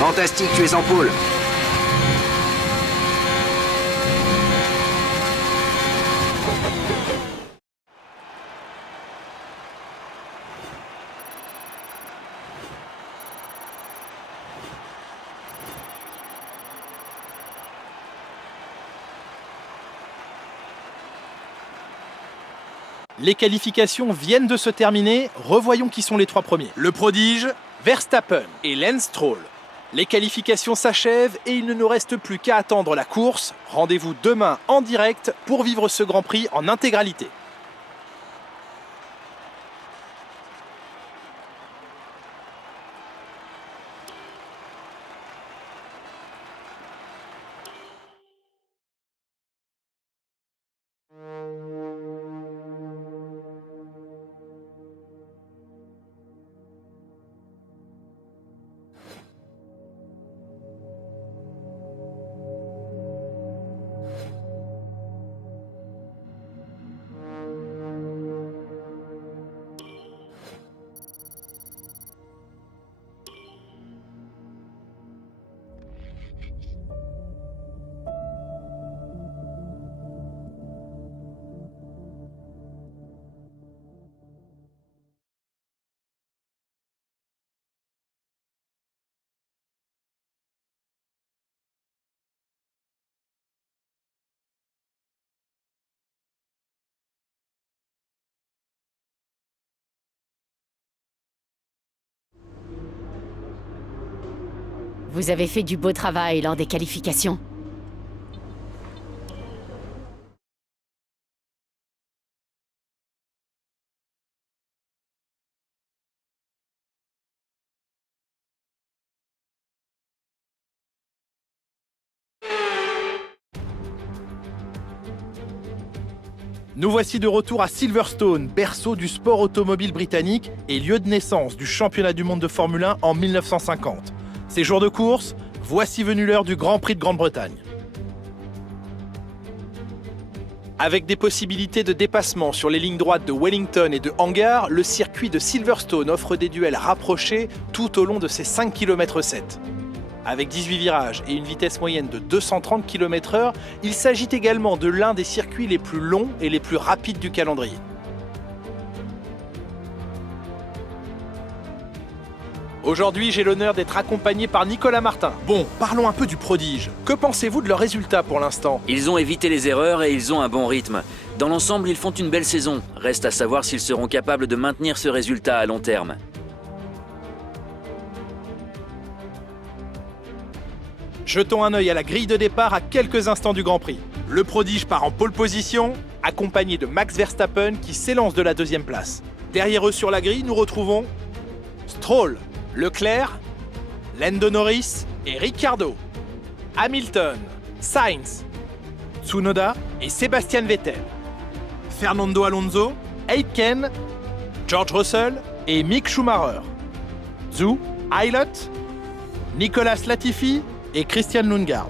Fantastique, tu es en pôle. Les qualifications viennent de se terminer, revoyons qui sont les 3 premiers. Le prodige, Verstappen et Lance Stroll. Les qualifications s'achèvent et il ne nous reste plus qu'à attendre la course. Rendez-vous demain en direct pour vivre ce Grand Prix en intégralité. Vous avez fait du beau travail lors des qualifications. Nous voici de retour à Silverstone, berceau du sport automobile britannique et lieu de naissance du championnat du monde de Formule 1 en 1950. Ces jours de course, voici venue l'heure du Grand Prix de Grande-Bretagne. Avec des possibilités de dépassement sur les lignes droites de Wellington et de Hangar, le circuit de Silverstone offre des duels rapprochés tout au long de ses 5 km/7. Avec 18 virages et une vitesse moyenne de 230 km/h, il s'agit également de l'un des circuits les plus longs et les plus rapides du calendrier. Aujourd'hui, j'ai l'honneur d'être accompagné par Nicolas Martin. Bon, parlons un peu du prodige. Que pensez-vous de leurs résultats pour l'instant ? Ils ont évité les erreurs et ils ont un bon rythme. Dans l'ensemble, ils font une belle saison. Reste à savoir s'ils seront capables de maintenir ce résultat à long terme. Jetons un œil à la grille de départ à quelques instants du Grand Prix. Le prodige part en pole position, accompagné de Max Verstappen qui s'élance de la 2e place. Derrière eux sur la grille, nous retrouvons Stroll, Leclerc, Lando Norris et Ricciardo, Hamilton, Sainz, Tsunoda et Sébastien Vettel, Fernando Alonso, Aitken, George Russell et Mick Schumacher, Zhou, Aylott, Nicolas Latifi et Christian Lundgaard,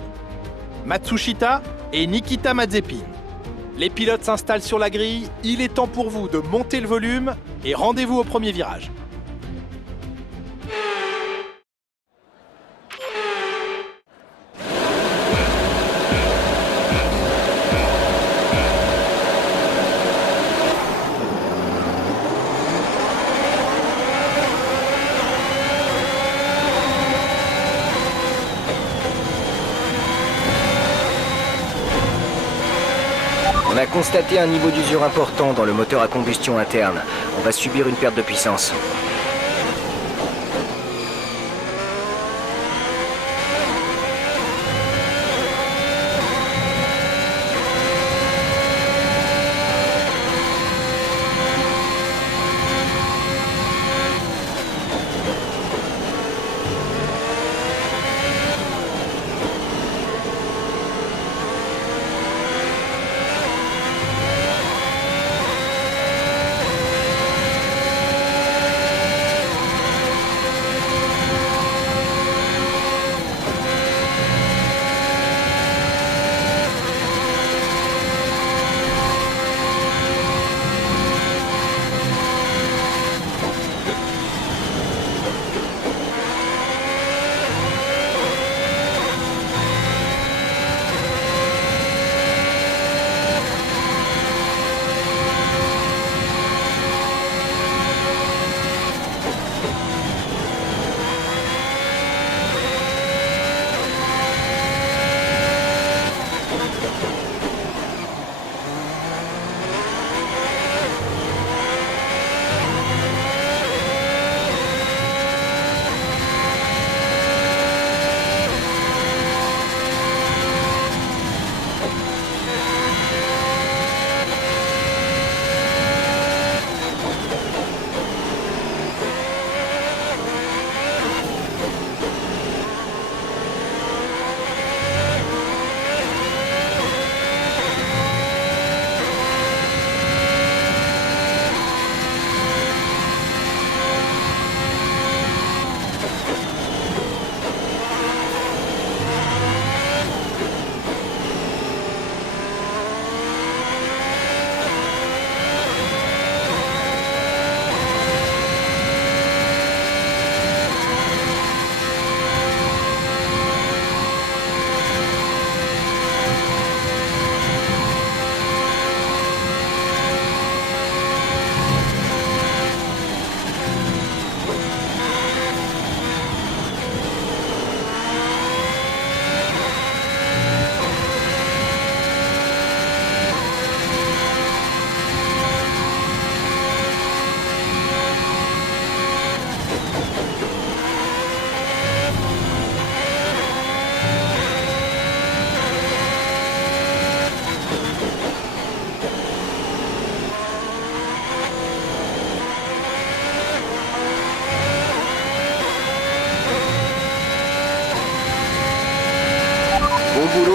Matsushita et Nikita Mazepin. Les pilotes s'installent sur la grille, il est temps pour vous de monter le volume et rendez-vous au premier virage. On a constaté un niveau d'usure important dans le moteur à combustion interne. On va subir une perte de puissance.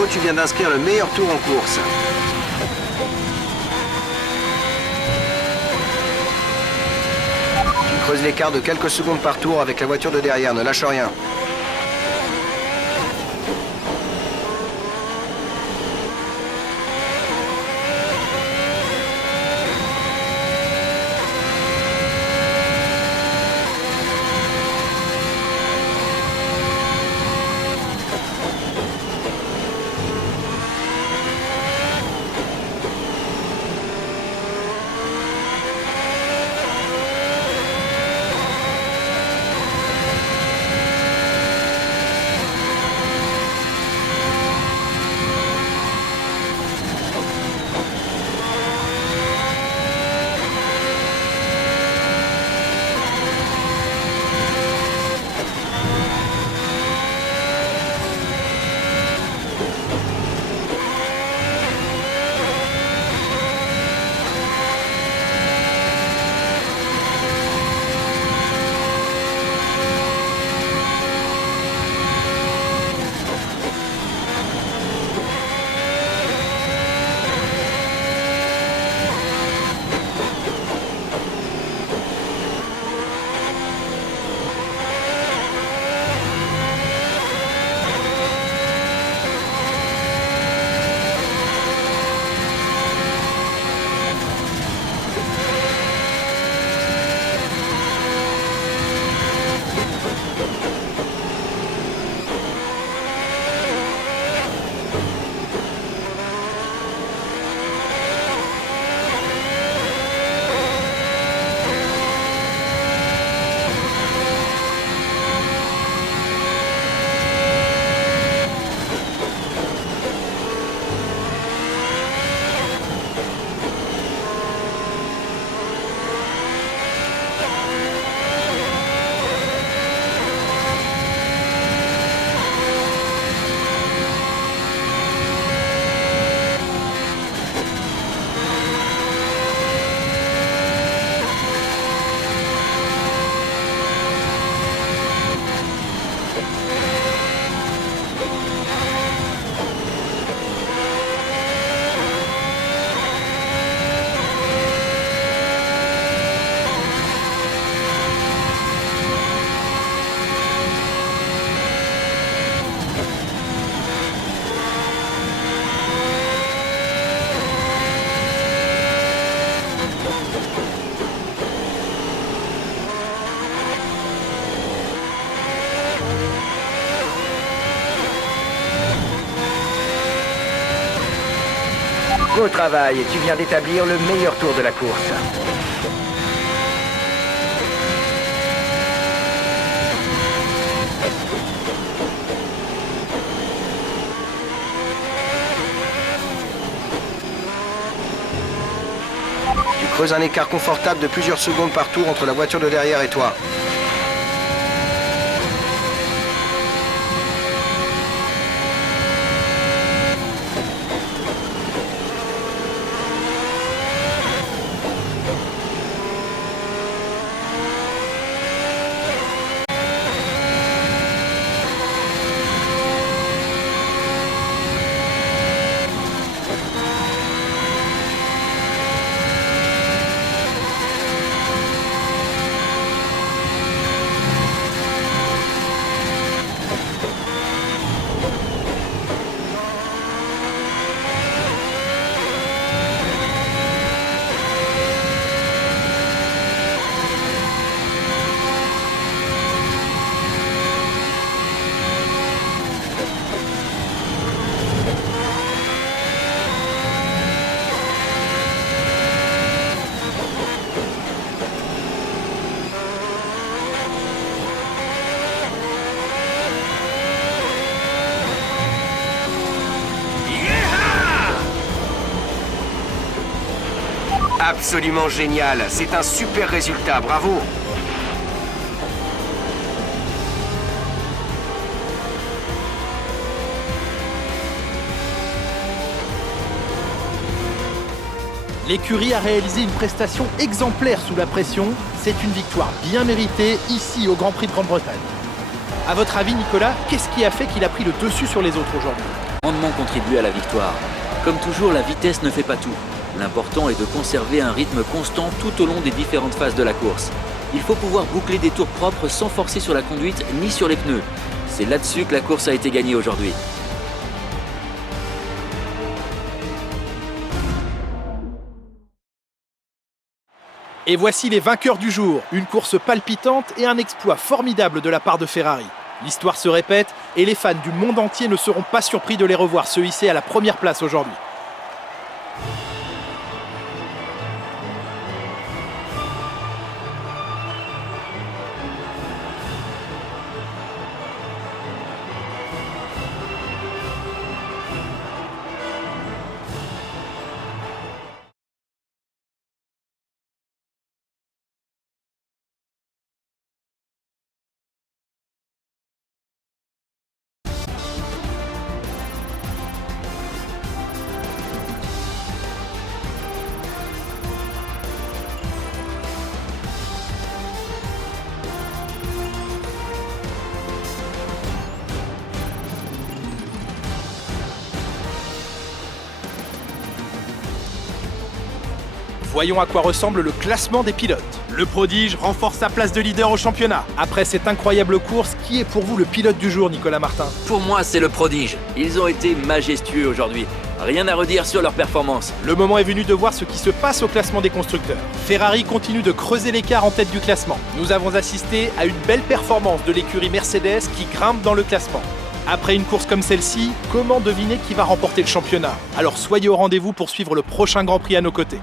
Bravo, tu viens d'inscrire le meilleur tour en course. Tu creuses l'écart de quelques secondes par tour avec la voiture de derrière, ne lâche rien. Beau travail, et tu viens d'établir le meilleur tour de la course. Tu creuses un écart confortable de plusieurs secondes par tour entre la voiture de derrière et toi. Absolument génial, c'est un super résultat, bravo! L'écurie a réalisé une prestation exemplaire sous la pression. C'est une victoire bien méritée ici au Grand Prix de Grande-Bretagne. À votre avis, Nicolas, qu'est-ce qui a fait qu'il a pris le dessus sur les autres aujourd'hui? grandement contribué à la victoire. Comme toujours, la vitesse ne fait pas tout. L'important est de conserver un rythme constant tout au long des différentes phases de la course. Il faut pouvoir boucler des tours propres sans forcer sur la conduite ni sur les pneus. C'est là-dessus que la course a été gagnée aujourd'hui. Et voici les vainqueurs du jour. Une course palpitante et un exploit formidable de la part de Ferrari. L'histoire se répète et les fans du monde entier ne seront pas surpris de les revoir se hisser à la première place aujourd'hui. Voyons à quoi ressemble le classement des pilotes. Le prodige renforce sa place de leader au championnat. Après cette incroyable course, qui est pour vous le pilote du jour, Nicolas Martin? Pour moi, c'est le prodige. Ils ont été majestueux aujourd'hui. Rien à redire sur leur performance. Le moment est venu de voir ce qui se passe au classement des constructeurs. Ferrari continue de creuser l'écart en tête du classement. Nous avons assisté à une belle performance de l'écurie Mercedes qui grimpe dans le classement. Après une course comme celle-ci, comment deviner qui va remporter le championnat? Alors soyez au rendez-vous pour suivre le prochain Grand Prix à nos côtés.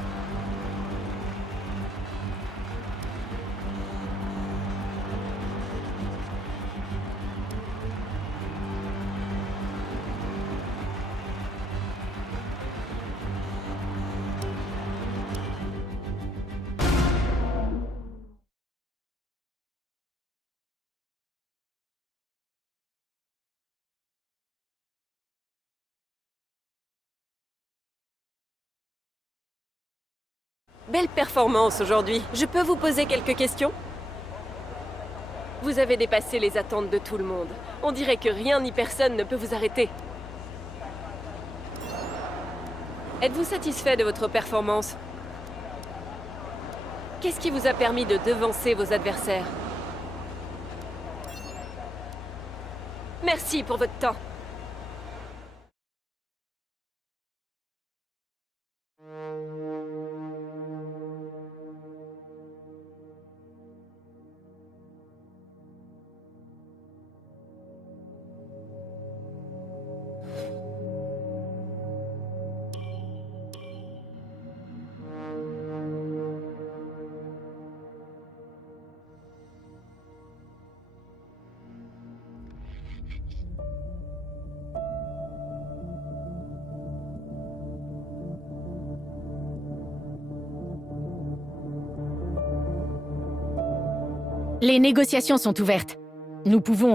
Belle performance aujourd'hui. Je peux vous poser quelques questions? Vous avez dépassé les attentes de tout le monde. On dirait que rien ni personne ne peut vous arrêter. Êtes-vous satisfait de votre performance? Qu'est-ce qui vous a permis de devancer vos adversaires? Merci pour votre temps. Les négociations sont ouvertes. Nous pouvons